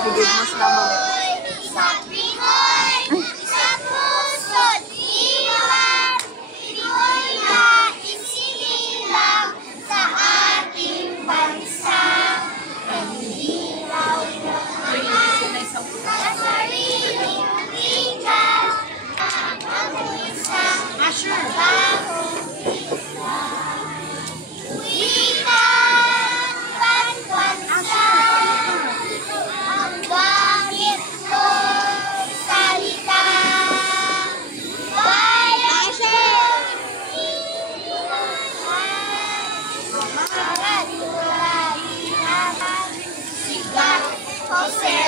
Bigos naman. Sa Pinoy, sa puso't diwa, Pinoy na isinilang sa ating bansa. Pag-ilaw ng mga sa sariling wika, ang isang bagong wika, pagbansa. Ang gamit kong salita, bayan mga tulad naman, Sigat Jose